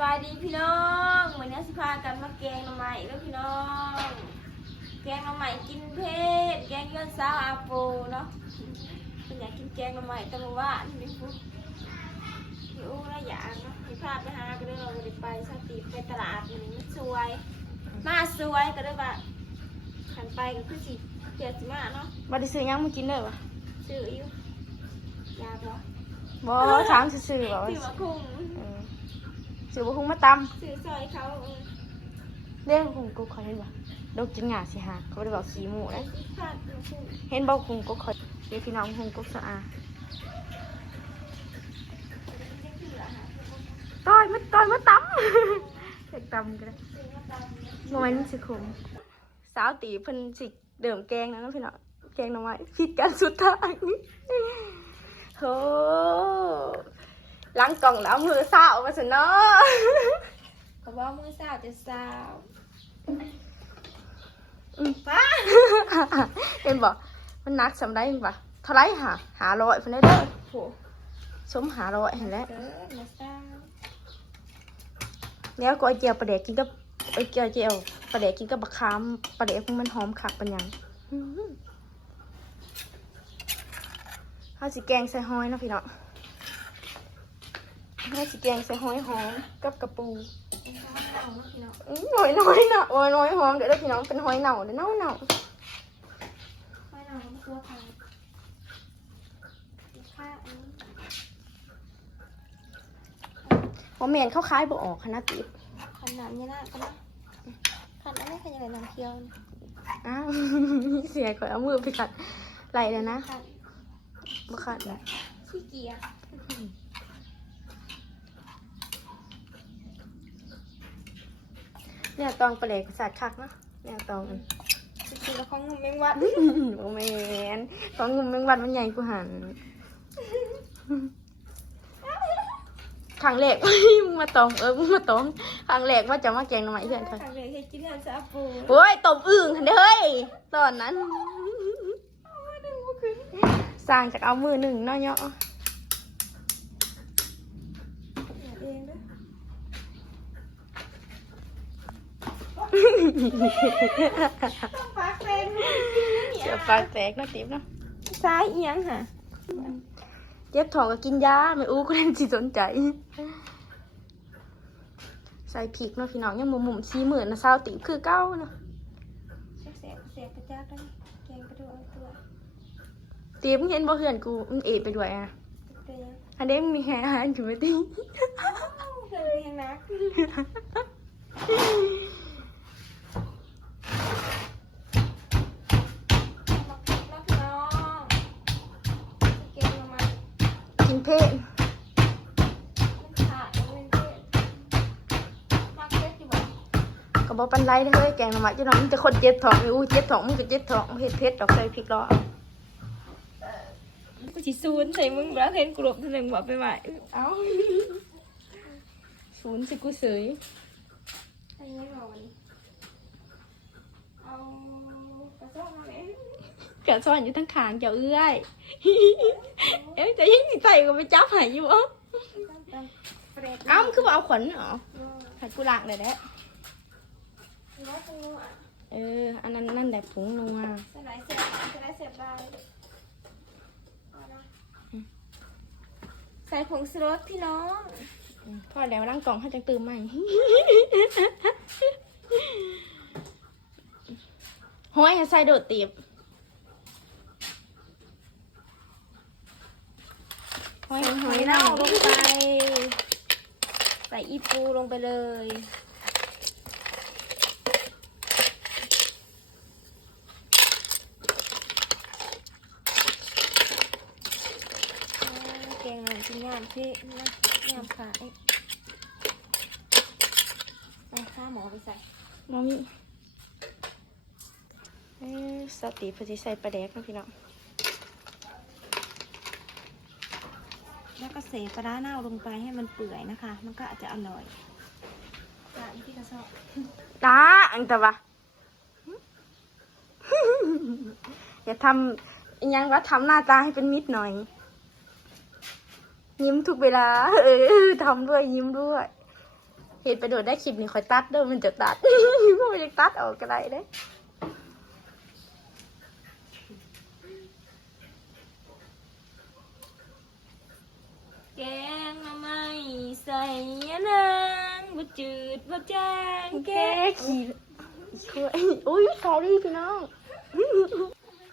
บายดีพี่น้องวันนี้สิพากันมาแกงหน่อไม้เด้อพี่น้อง แกงหน่อไม้กินเผ็ดแกงย้อนสาวอาโปเนาะเป็นอยากกินแกงหน่อไม้แต่เมื่อวานนี่ปุ๊บหิวแล้วอยากเนาะสิพาไปหาก็เลยเราไปไปสติไปตลาดมันมันสวย มาสวยก็เลยว่าขันไปก็คือสิเจ็ดสิมาเนาะบ่ได้ซื้อหยังมากินเลยปะซื้ออยู่ยาบ่บ่ถามซื่อๆบ่ว่าซื้อมาคุ้งเออซื้อบ่คงมาตำซื้อซอยเขาเออเรื่องคงกูขอเห็นบ่ดอกกินหงาสิฮะเขาบ่ได้บอกขี้หมูนะพาดมาคุ้งเห็นบ่คงกูขอเดี๋ยวพี่น้องคงกูสะอาดต้อยมันต้อยมันตำเด็กตำกันเลยซื้อมาตำเนี่ยโมเมนต์สิคุมสาวตีเพิ่นสิเดิมแกงนะเนาะพี่น้องแกงหน่อไม้ผิดกันสุดท้ายโห ล้างกล่องแล้วเอามือสาวมาสิเนาะเขาบอกมือสาวจะสาวอืมป้าเห็นบอกมันนักสำได้ปะเท่าไรหาหาร้อยเพิ่นได้เด้อโหสมหาร้อยเห็นแล้วเกิดมาสาวแล้วก็ไอเจียวปลาเดกกินกับไอเจียวเจียวปลาเดกกินกับบักคามปลาเดกมันหอมคักปัญญังอื้อหือข้าวสิแกงใส่หอยเนาะพี่น้อง ข้าวสิแกงใส่หอยหอมกับกระปูเอามาพี่น้องอื้อหอยน้อยเนาะหอยน้อยหอมเดี๋ยวเด้อพี่น้องเป็นหอยเน่าเดี๋ยวเน่าเน่าไม่นอนก็ตัวพังค่าอันนี้พอแมนเข้าคล้ายบ่ออกคณะติดขันน้ำนี่ยนะก็นะขันอันนี้ขันยังไงน้ำเคี้ยวอ้าวเสียก่อนเอามือไปกัดไหลเลยนะบ่ขาดนะขี้เกียจ เนี่ยตองปลาเดกสัตว์คักเนาะเนี่ยตองจริงๆแล้วของหนุ่มแมงวัดโอแมนตองงุมแมงวันมันใหญ่กูหันครั้งแรกมึงมาตองเออมึงมาตองครั้งแรกว่าจะมาแกงหน่อไม้เพื่อนเขาขันเลยให้กินเนื้อซาปูโอ้ยตบอึ่งเด้อเฮ้ยตอนนั้นสร้างจากเอามือหนึ่งเนาะเนาะ เองด้วยต้อง ปากแรงเสียปากแตกเนาะติ๊บเนาะซ้ายเอียงค่ะเจ็บท้องก็กินยาไม่อู้ก็เล่นสิสนใจ ใส่พริกเนาะพี่น้องยังมุมมุมสี่หมื่นนะเศร้าติ๋วคือเก้าเนาะเสียบเสียบกระจากกันแกงกระดูกตัวติ๋วมึงเห็นบ่เพื่อนกูมันเอดไปด้วยอะเตียงอันนี้มึงมีแฮอาหารอยู่ไหมติ๊เคยเรียงนักมาพี่น้องเกงมา กินเพศมันขาดมันเป็นมาเก็ตอยู่บ่ก็บอกปันไรเด้อเฮ้ยแกงหน่อไม้เจ้าน้องมึงจะคนเจ็ดท้องไม่อู้เจ็ดท้องมึงก็เจ็ดท้องเผ็ดเผ็ดดอกใส่พริกรอเอากูสิซูนใส่มึงแล้วเห็นกลุ่มทีหนึ่งบอกไปใหม่เอาศูนย์สิกูเสยอันนี้เอาวันนี้เอา กะซ่อนอยู่ทั้งขางเจ้าเอื้อยเอ้ยจะยังสิใส่ก็ไปจับใหายอยู่อ๋เฟรดเอ้ามันคือบ่เอาขวัญเหรอใหายกูล้างเลยแหละน้อยจังเลยอะเออ อันนั้นนั่นแหละผงนัวสไลด์เสียบสไลด์เสียบได้เอานะใส่ผงสรสพี่น้องอืมพอแล้วล้างกล่องให้จังตื่มใหม่ห้อยให้ใส่โดดตีบ ห้อยหหออยยเน่าเน่าลลงงไปไป ใส่อีปูลงไปเลยเก่งหน่อยกินงามพี่นะงามขายไปข้าหมอไปใส่มอมีเอ้ยสติพอดีใส่ปลาแดกนะพี่น้อง แล้วก็เสปลาร้าเน่าลงไปให้มันเปื่อยนะคะ มันก็อาจจะอร่อยจ้าอีพี่กระสอบตาอังตะวะอย่าทำอิหยังว่าทำหน้าตาให้เป็นมิตรหน่อย ยิ้มทุกเวลา เออทำด้วยยิ้มด้วย เห็นไปโดดได้คลิปนี้คอยตัดเด้อมันจะตัดเพราะมันจะตัดออกก็ได้เด้ แกงหน่อไม้ใส่ยะนางบ่จืดบ่จางแกแก้งขี้ช่วยอุ้ยสอรี่พี่น้อง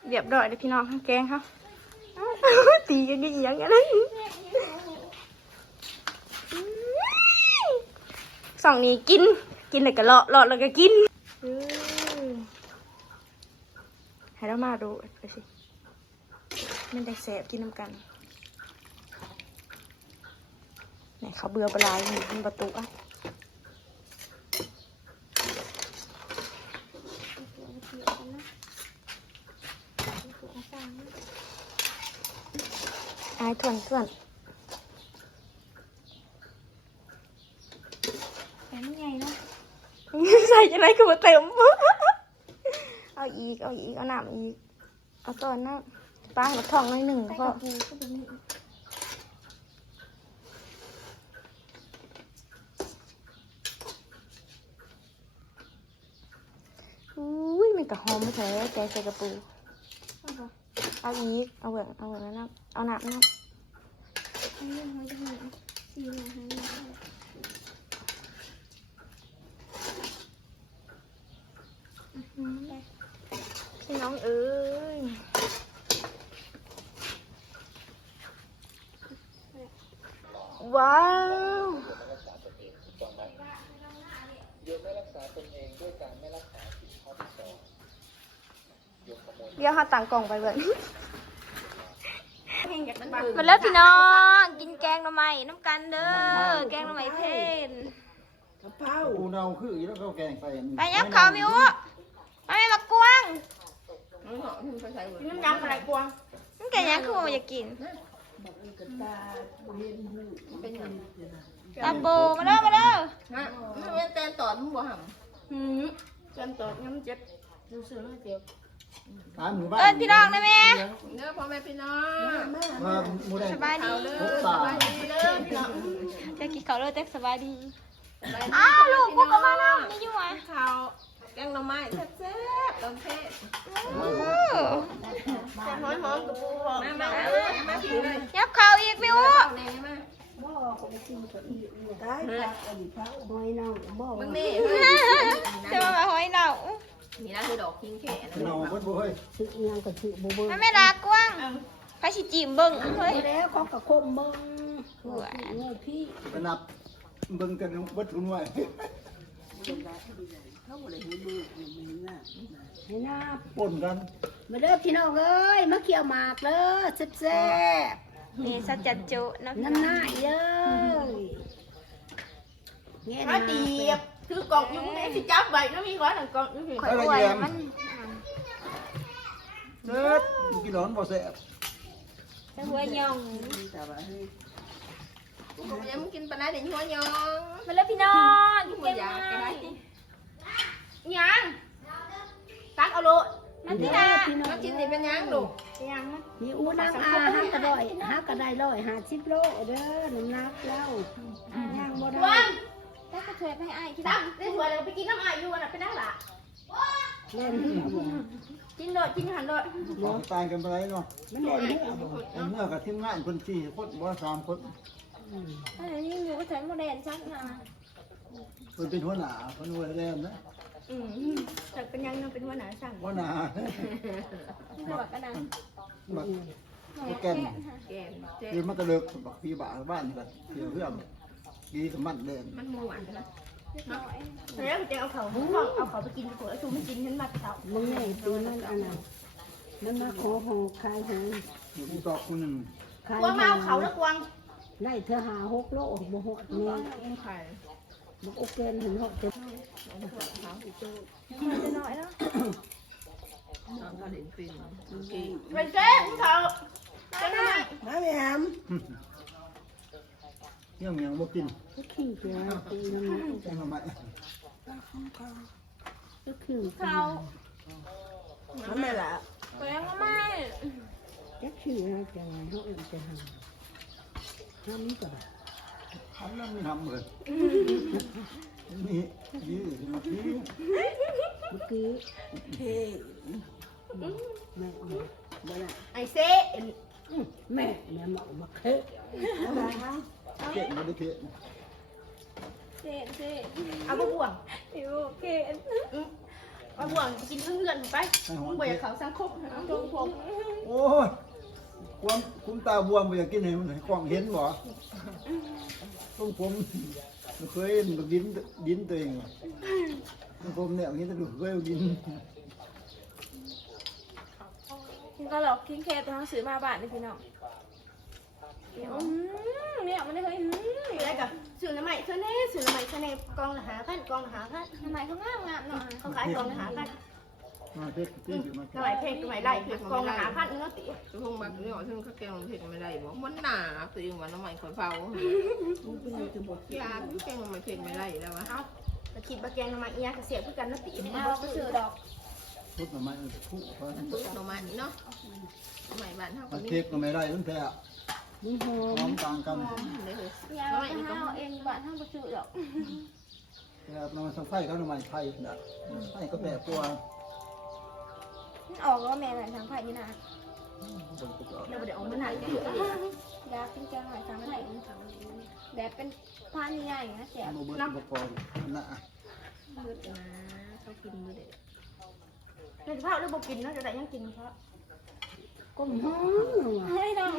เรียบร้อยเลยพี่น้องแกงครับตีกันยังยังกันนั้นสองนี้กิน กินแล้วก็เลาะเลาะแล้วก็กินให้เรามาดูไปสิมันได้แสบกินน้ำกันไหน เขาเบื่อปลาอยู่บนประตูอะอายทวนทวนแกงใหญ่เนะใส่จะไหนคือมาเต็มเอาอีก เอาอีก เอาหน้ำอีก เอาตอนน้ำปลาหัวทองหน่อยหนึ่งก็ กระปูก็บ่ มีอุ้ยมันกระหอมไม่ใช่แกใส่กระปูเอาบ่เอาอีก เอาเบิ่งเอาเบิ่งแล้วน้ำเอาน้ำน้อันนี้หอยจะหอยสีเหลืองหอยเหลืองำพี่น้องเอ้ยว้าว เดี๋ยวหาต่างกล่องไปเบิ่งมาแล้วพี่น้อง กินแกงหน่อไม้น้ำกันเด้อ แกงหน่อไม้เทนกูเนาคืออีแล้วก็แกงใส่ไปยับเขามิวมาไม่มากวางน้ำยำอะไรกวางน้ำแกงยังคือว่าอยากกินตาโบมาเด้อมาเด้อฮะมันเป็นแตนตอดมึงบ่หหืมำแตนตอดงั้นเจ็บดูซื้อมาเจ็บ ตามหมู่บ้านเอิ้นพี่น้องได้ไหมเด้อพ่อแม่พี่น้องว่าหมู่ได้สบายดีเอาเด้อสบายดีเด้อพี่น้องจะกินเขาวเลยแต่สบายดีสบายดีอ้าวลูกกูก็มาแล้วนี่อยู่อะข้าวแกงหน่อไม้แซ่บๆตอนเทศอื้อแซ่บหอมๆกับปูหอมมามาเออมาพี่เลยยับเขาอีกมิวเอาแน่มามึงนี่เฮ้ยจะมาหอยเหล่า นี่นะคือดอกพิงแค่นะน้องเพิ่นบ่เฮ้ยมันไม่ลากว้างพระชิจิมเบิ่งเฮ้ยแล้วเขาก็คมเบิ่งหัวเงินพี่ไปนับเบิ่งกันเบิดทุนไว้ให้หน้าปนกัน มาเด้อพี่น้องเอ้ยมาเกี่ยวหมากเด้อแซ่บนี่สัจจัดโจะนะๆน้ำหน้าเด้อแง่มาตีบ คือ กล่องอยู่ในสิจับไว้แล้วมีก้อนหนึ่งกล่องอยู่พี่ ข่อยอวยมันเด็ดกินหลอนบ่แซ่บแต่หัวหยองกูก็ยังมึงกินปลาไหลเดี๋ยวหัวยองมาแล้วพี่น้องกินบ่แกงอยากหก็น่อได้ไม้ยังตักเอาโลดมันที่นาพี่น้องมากินนี่เป็นยังลูกยังมันมีอูนางอาฮักกระดอยฮักกระไดร้อยห้าสิบโลเด้อน้ำหนักแล้วย่างบ่ได้ วัน แล้วก็เทไปให้อ้ายกินตักได้ถ้วยเลยไปกินน้ำอ้ายอยู่น่ะไปนั่งละเล่นที่เอาบ่กินโดดกินหันโดดของตายกันไปเนาะมันเล่นที่เอาบ่ไอ้เมื่อกับทีมงานคน4คนบ่3คนอันนี้อยู่ก็ใช้โมเดลชักนะเพิ่นเป็นหัวหน้าเพิ่นหัวแรงนะอืมแต่เป็นยังเป็นหัวหน้าสั่งหัวหน้าไม่บอกกันนะบักบักแกนแกนเจ๊คือมันก็เลิกบักพี่บ้าบ้านนี่กันเกี่ยวเรื่อง ดีกับมันแดงมันม่วนนะแล้วจะเอาเขาหุ้มเอาเขาไปกินผัวชูไม่กินฉันมาเขามึงแน่ตีมันอันนั้นมันมาขอหอคายหางอยู่ที่ตอกคนหนึงคายกวางมาเอาเขาแล้วกวางได้เธอหาหกโลบ่หอดแม่ไข่บ่โอเคเห็นหอดเต็มจะน้อยแล้วเป็นเจ๊เขาจะนั่งมาแม่หาม เรื่องยังบ่กินก็ขี้เกียจตีน้ำมันแกงหน่อไม้ก็คือเขามันไม่ละแกงหน่ไม้จักชื่อนะจังเขาเอ็มจะหาห้ามนี่ก็ได้ทำแล้วไม่ทำเลยนี่ยืดมาทีเมื่อกี้เฮ้แม่บ่ได้ ไอเซ่ แม่แม่หมอมาเคะอะไรฮะ เก่งมาได้เก่งเจ็ดเจ็ดเอาบ่บ่วงอยู่เกณฑ์เอาบ่วงกินเพื่อนๆไปให้หอมึนงบ่อเก่ยางกเขาสังคมเอาตรงผมโอ้ยความคุ้มตาบวมไปอยากกินเห็นมันกล้องเห็นบ่ต้องผมเคยมันดินดินตัวเองต้องผมเนี่ยอย่างนี้จะดูเคยดินกินก็หลอกกินแค่ตัวหนังสือมาบ้านนี่พี่น้องอืม เนี่ยมันได้เฮ้ยอืมได้กับสื่อน้ำใหม่เท่านี้สื่อน้ำใหม่เท่านี้กองละหาพันกองละหาพันทำไมเขางามงามเนาะเขาขายกองละหาพันมาเพชรที่อยู่มาน้ำใหม่เพลงน้ำใหม่ไล่กองละหาพันเนาะติพวกมักเนี่ยซึ่งเขาแกงเผ็ดไม่ได้บอกมันหนาตัวเองว่าน้ำมันคนเผาอยากแกงมันเผ็ดไม่ได้แล้ววะเอาแต่คิดว่าแกงน้ำใหม่เอียกเสียคือกันเนาะติเอาเอาก็ก็ซื้ซื้ออดดออกกทุกหน่อไม้ทุกคนปุ๊บน้ำมันเนาะใหม่บ้านเท่ากัมาบเค้กก็ไม่ได้ตั้งแต่ มันหอพร้อมมต่างกันเลยยาวไปห้าวเองบ้านห้าวก็ซื้อดอกแต่น้ำมันสังไฟเขาหน่อไม้ไทยนะไฟก็แบบตัวมันออกแล้วแม่ไหนทางไผ่นี่นะบนกระจกเดี๋ยวเดี๋ยวเอามันหายกันยาเป็นแกงหอยทางไผ่แดดเป็นพานใหญ่นะแสบโมเบิร์ตอุปกรณ์น่ะมืดนะเขากินมืดเลยในสภาพเรื่องบ่กินเนาะจะได้ยังกินเพราะ ก็หอมไม่ต้อง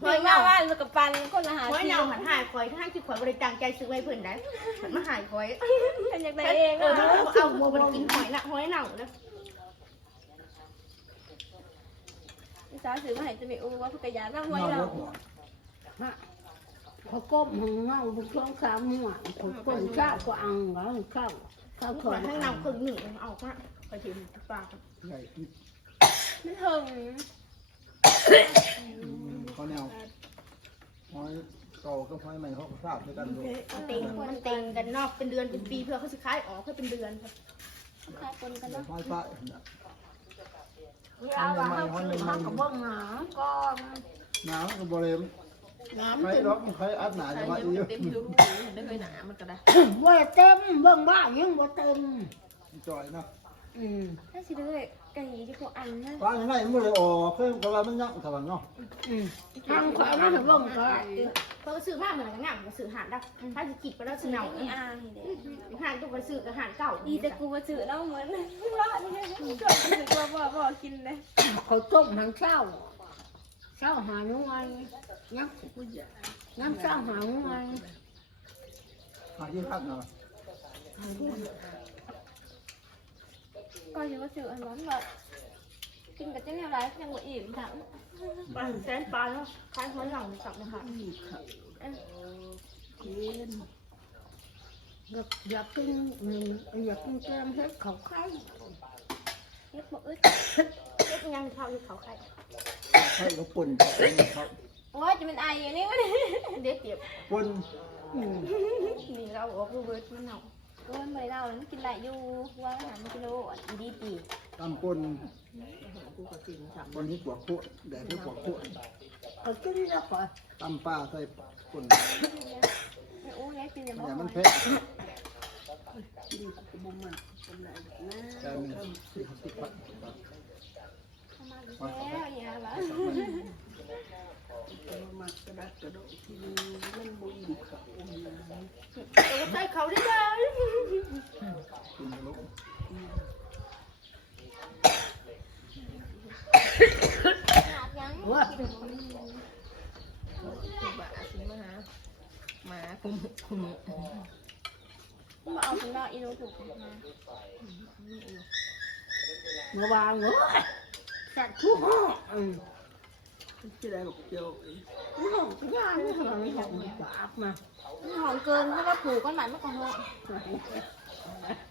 เฮ้ยมาบ้านมันกับปันคนละหาหอยที่เน่าหันหายคอยถ้าที่ข่อยบริจังใจซื้อไว้เพื่อนได้มันมาหายคอยเป็นอย่างไรเองเออเอาโมบกินหอยน่ะหอยเน่าเด้อสาวสื่อมาให้จะมีอูว่าพกยาบ้างไว้นอกเรารถหัวฮะเขาก้มหัวเงาบุกช่องสามหัวเขาก้มข้าวก็อังเขาข้าวข้าวถถออยยให้เน่าครึ่งหนึ่งเอาออกมาไปถึงปา กใหญ่ที่ไม่ถึงเขาแนวหอยเก่าก็หอยใหม่เขาก็ทราบด้วยกันดูมันเต็งมันเต็งกันนอกเป็นเดือนเป็นปีเพื่อเขาสิขายออกให้เป็นเดือนคล้ายคนกันเนาะหอยป้าน่ะเวลาว่าเขาซื้อเขาก็เบิ่งหนาก็หนาวก็บริเวณใครร้องใครอัดหนาใครจะมาเห็อีนกเต็มผิวได้เคยหนามันก็ได้ว่าเต็มเบิ่งบ้ายังบ่เต็มจ่อยนะ อืมถ้าสิเลยไก่ที่เขาอันนะป้าอย่างไรมันเลยออกเพิ่มกว่ามันยักษ์ถวันเนาะอืมทางขวามันเบิ่งก็เพราะซื้อมากเหมือนกันง่ายก็ซื้อหาดได้ถ้าจะคิดไปแล้วซื้อเน่ามีอ่างเด็กหาดก็ไปซื้อกับหาดเก่าดีแต่กูมาซื้อแล้วเหมือนว่าเนี่ยก็รู้สึกว่าบ่บ่กินเลยเขาต้มทางเช้าเช้าหาหนุ่งไงยักน้ำเช้าหาหนุ่งไงหาที่พักเนาะ ก็อยู่ว่าซื้ออันนั้นแบบกินกับเจ้าแนวไรยังบ่อิ่มทั้งปลาแสนปลาแล้วขายหอยหลังสับนะคะอยากอยากกินอืมอยากกินแกงเฮ็ดเขาไข่เฮ็ดบ่อึดเล็กยังเขาอยู่เขาใครใช่เขาปุ่นเขาโอ้ยจะเป็นไออย่างนี้วะเนี่ยเด็กเก็บปุ่นอืมมีเราออกรูเบิร์ตมันเน่า กูมันบ่ได้เล่ามันกินหลายอยู่ว่าอาหารมันกิโลอันดีปีตำปุ่นกูก็กินสามปุ่นนี้ปวกขั้วแดดที่ปวกขั้วเขากินแล้วก็ตำปลาใส่ปุ่นโอ้ยกินอย่าบ่อย่าหมันอยเผ็ดแต่มันสิบสิบพันเข้ามาแล้วเนี่ย ล่ะเออใส่เขาได้เลยกินลูกยังว่ากูบ้าซื้อมาหาหมาคุมคุมมาเอาถึงเราอีโนถูกมาเมื่อวานเว้ยจัดทุกห้อง กินอะได้บอกเจียวห้องก็ย่างนี่ห้องห้อมปากมันหอมเกินเพราะว่าผูกก้อนหมันเมื่อก่อนเลย